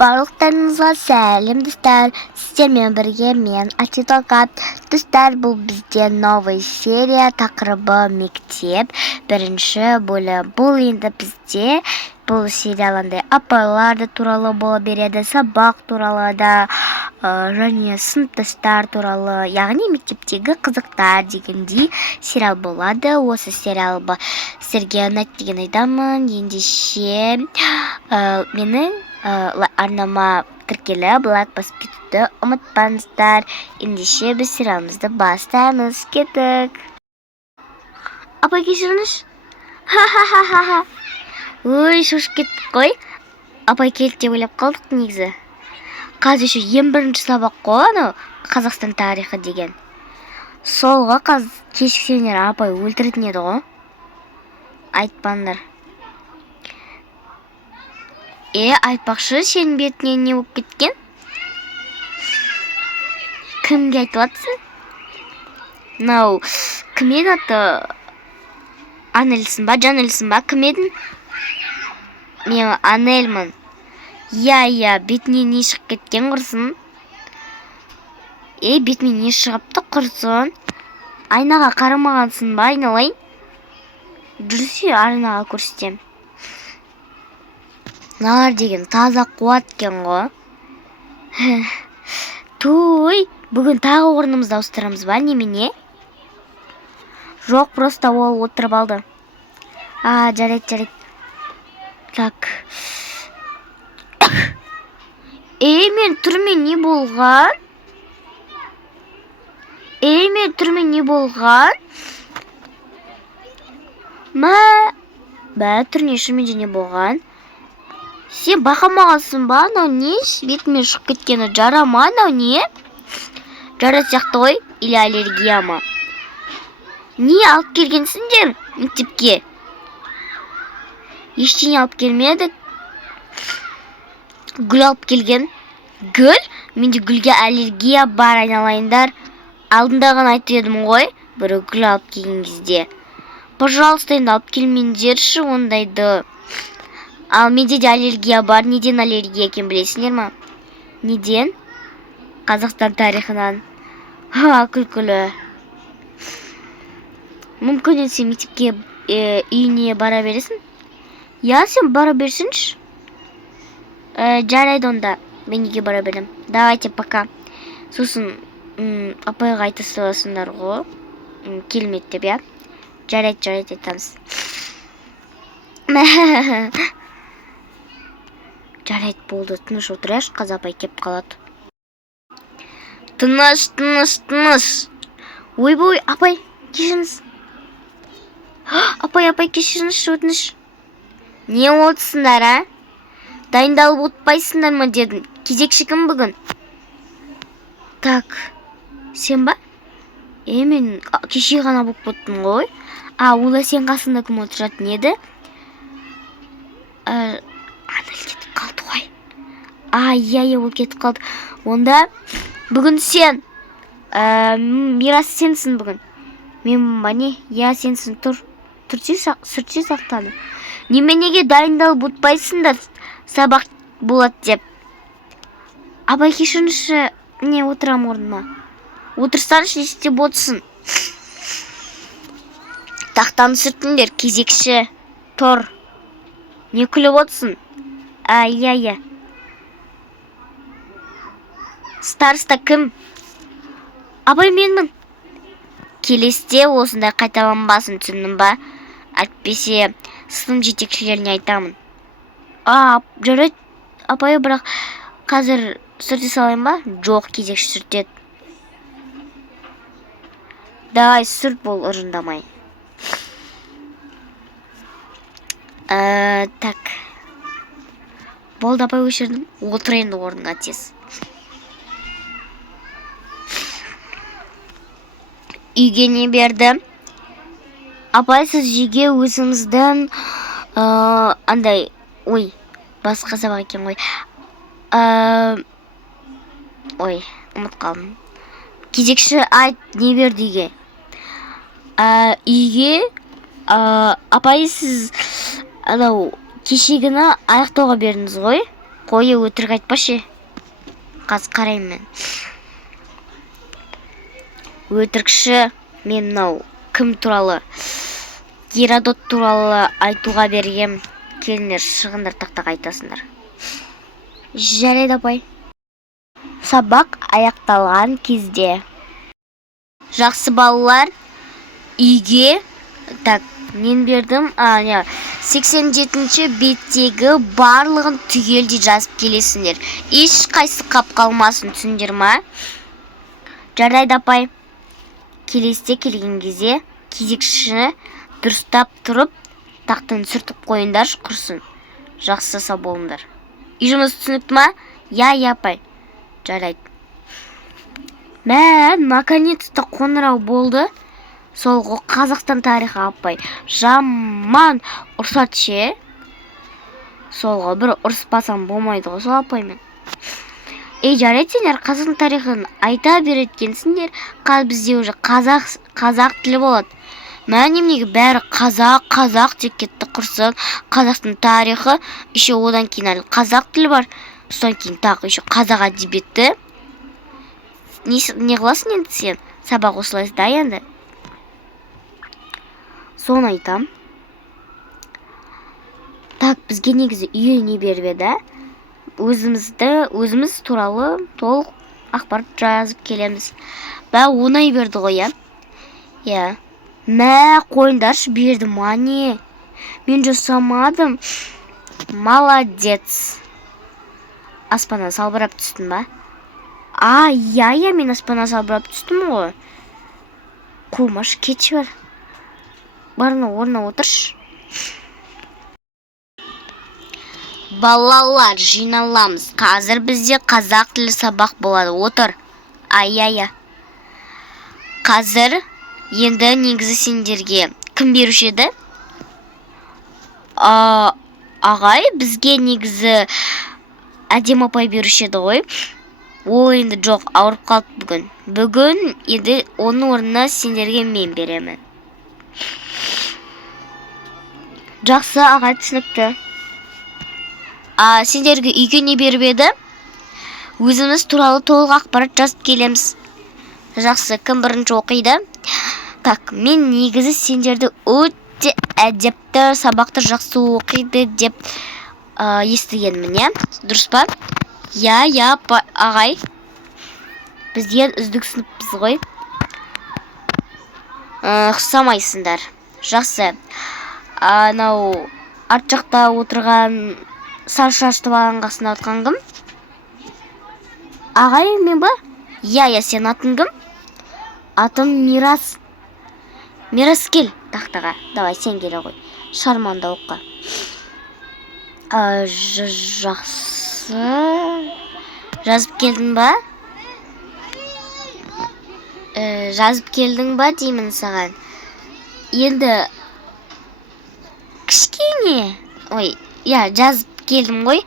Барлықтарыңызға сәлем достар, сіздермен бірге мен Ачиталкат. Достар, бұл бізде новый серия, тақырыбы мектеп, бірінші бөлім. Бұл енді бізде бұл сериалында апайлар туралы бола береді, сабақ туралы да, және сыныптастар туралы, яғни мектептегі қызықтар дегендей сериал болады. Осы сериал сіздерге ұнайды деген айтамын. Ендеше менің арнама тіркеліп лайк басып кетуді ұмытпаңыздар. Ендеше біз сериалымызды бастаймыз. Кеттік. Апай, кешіріңіз. Ха-ха-ха-ха. Ой, шошып кеттік қой. Апай келді деп ойлап қалдық негізі. Қазір еще ең бірінші сабақ қой, анау Қазақстан тарихы деген. Солға кешіксеңдер апай өлтіретін еді ғой. Айтпаңдар. Айтпақшы, сенің бетіңе не болып кеткен? Кімге айтып жатсың? Кім еді аты? Анельсің ба, Жанельсің ба? Кім едің? Мен Анельмін. Иә, бетіне не шығып кеткен құрсын? Бетіме не шығыпты құрсын? Айнаға қарамағансың ба, айналайын? Жүрсе, айнаға көрсетем. Налар деген таза қуат кен ғой. Той, бүгін тағы орнымызды ауыстырамыз ба, немене? Жоқ, просто ол отырып алды. Жарайды. Так. Мен түрме не болған? Түрме шынымен не болған? Сен бақамағансың ба, анау не? Бетіме шығып кеткені жара ма, анау не? Жара сияқты ғой, или аллергия ма? Не алып келгенсіңдер мектепке? Ештеңе алып келмедік. Гүл алып келген. Гүл? Менде гүлге аллергия бар, айналайындар. Алдындаған айтып едім ғой, бір гүл алып келген кезде. Пожалуйста, енді алып келмеңдерші ондайды. Ал менде де аллергия бар. Неден аллергия екен білесіңдер ма? Неден? Қазақстан тарихынан. Күлкілі. Мүмкін сен мектепке үйіне бара бересің? Сен бара берсінші. Жарайды онда. Мен неге бара берем. Давайте, пока. Сосын апайға айта саласыңдар ғой. Келмеді деп, я? Жарайды, айтамыз. Жарайды, болды, тыныш отырайық, қазапай кеп қалады. Тыныш. Ой, апай, кешіріңіз. Апай, кешіріңіз, өтініш. Не олдысыңдар, Дайындалып отпайсыңдар ма дедім. Кезекші кім бүгін? Так, сен ба? Мен кеше ғана болып боттым ғой. Ола сен қасында кім отыратын еді? Анел кетіп қалды ғой. Иә, ол кетіп қалды. Онда бүгін сен. Мирас сенсің бүгін. Мен ба не? Иә, сенсің, сүртсе сақтаны. Неменеге дайындалып отпайсыңдар? Сабақ болады деп. Апай, кешіріңізші, не отырам орныма? Отырсаңшы, не істеп отырсың? Тақтаны сүртіңдер, кезекші. Тұр. Не күліп отырсың? Иә. Староста кім? Апай, менмін. Келесте осындай қайталанбасын, түсіндің ба? Әйтпесе сынып жетекшілеріне айтамын. Жарайды, апай, бірақ қазір сүрте салайын ба? Жоқ, кезекші сүртеді. Давай, сүрт, бол, ұрындамай. Так. Болды, апай, өшірдім. Отыр енді орнына тез. Үйге не берді? Апай, сіз үйге өзіңіздің андай, басқа сабақ екен ғой. Ұмыт қалдым. Кезекші айт, не берді үйге? Үйге, апай, сіз кешегіні аяқтауға бердіңіз ғой? қойы өтірік айтпашы. Қазір қараймын мен. Өтірікші мен мынау кім туралы? Геродот туралы айтуға бергем. Келіңдер, шығыңдар, тақтаға айтасыңдар. Жарайды апай. Сабақ аяқталған кезде. Жақсы балалар, үйге мен бердім. 87-ші беттегі барлығын түгелде жазып келесіңдер. Еш қайсы қап қалмасын, түсіндер ма? Жарайды апай. Келесте келген кезде кезекшіні дұрыстап тұрып, тақтын сүртіп қойындар құрсын. Жақсы сау болыңдар. Үй жұмыс түсінікті ма? Я, апай. Жарайды. Наконец-то қоңырау болды. Солғы Қазақстан тарихы апай. Жаман ұрсат ше. Солғы бір ұрыспасам болмайды ғой, сол апаймен. Жарайды, сендер Қазақстан тарихын айта береткенсіңдер. Қазір бізде уже қазақ тілі болады. Неге бәрі қазақ деп кетті құрсын. Қазақстан тарихы, еще одан кейін әлі қазақ тілі бар. Содан кейін тағы еще қазақ әдебиеті. Не қыласың енді сен? Сабақ осылайсың да енді. Соны айтам. Бізге негізі үйе не беріп еді? Өзіміз туралы толық ақпарат жазып келеміз. Оңай берді ғой, я? Қойындаршы берді ма не? Мен жасамадым. Молодец. Аспаннан салбырап түстің ба? Мен аспаннан салбырап түстім ғой. Қумаш, кетші бар. Барына орнына отырш. Балалар, жиналамыз. Қазір бізде қазақ тілі сабақ болады. Отыр. Қазір енді негізі сендерге кім беруші еді? Ағай, бізге негізі әдем апай беруші еді ғой. Ол енді жоқ, ауырып қалды бүгін. Бүгін енді оның орнына сендерге мен беремін. Жақсы, ағай, түсінікті. Сендерге үйге не беріп еді? Өзіміз туралы толық ақпарат жазып келеміз. Жақсы, кім бірінші оқиды? Мен негізі сендерді өте әдепті, сабақты жақсы оқиды деп естігенмін, дұрыс па? Ағай. Бізден үздік сыныппыз ғой. Ұқсамайсыңдар. Жақсы. Анау арт жақта отырған сары шашты баланың қасында отқан кім? Ағай, мен ба? Сен атың кім? Атым Мирас. Мирас, кел тақтаға. Давай, сен келе ғой. Шарманда оққа. Жақсы. Жазып келдің ба? Жазып келдің ба деймін саған. Енді кішкене. Жазып келдім ғой.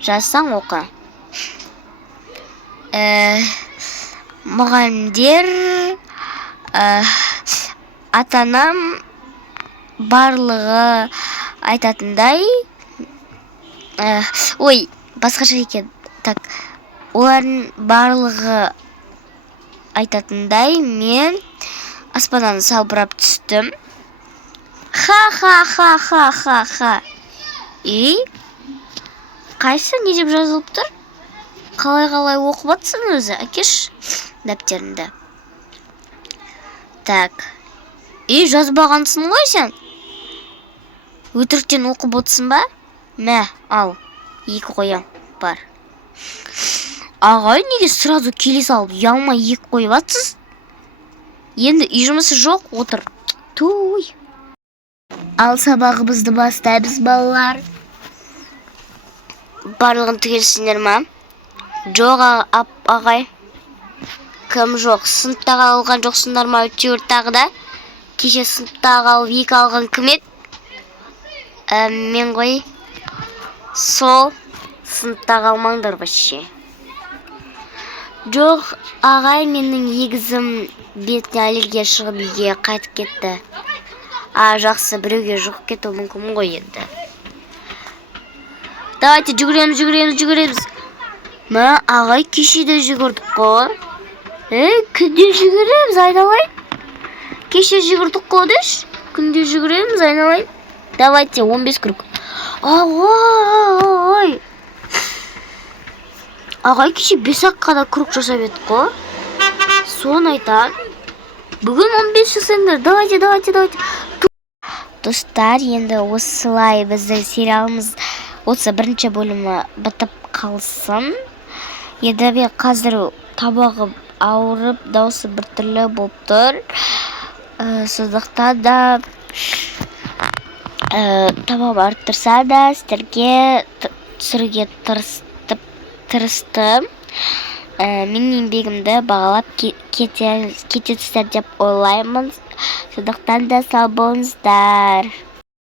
Жазсаң оқы. Мұғалімдер, атанам барлығы айтатындай. Басқаша екен. Олардың барлығы айтатындай мен аспаннан салбырап түстім. Ха. Қайсы не деп жазылып тұр? Қалай оқып атсың өзі? Әкеш дәптерінде. Жазбағансың ғой сен? Өтіріктен оқып отсың ба? Ал, 2 қоям бар. Ағай, неге сразу келе салып ұялмай 2 қойып атсыз? Енді үй жұмысы жоқ, отыр. Ал сабағымызды бастаймыз, балалар. Барлығын түгелсіңдер ма? Жоқ, ағай. Кім жоқ? Сыныпта қалған жоқсыңдар ма? Өтеуір тағы да? Кеше сыныпта қалып 2 алған кім еді? Мен ғой. Сол сыныпта қалмаңдар башы. Жоқ, ағай, менің егізім бетіне аллергия шығып үйге қайтып кетті. Жақсы, біреуге жұғып кету мүмкін ғой енді. Давайте жүгіреміз. Мә, ағай кеше де жүгірдік қой. Күнде жүгіреміз, айналайын. Кеше жүгірдік қой деш. Күнде жүгіреміз, айналайын. Давайте 15 круг. Ағай. Ағай кеше 5 аққада круг жасап едік қой. Соны айтам. Бүгін 15 жасаңдар. Давайте. Достар, енді осылай біздің сериалымыз осы бірінші бөлімі бітіп қалсын. Енді мен қазір табағы ауырып, дауысы біртүрлі болып тұр. Сондықтан да табағым ауырып тұрса да сіздерге түсіруге тырыстым. Менің еңбегімді бағалап кетесіздер деп ойлаймын. Сондықтан да сау болыңыздар.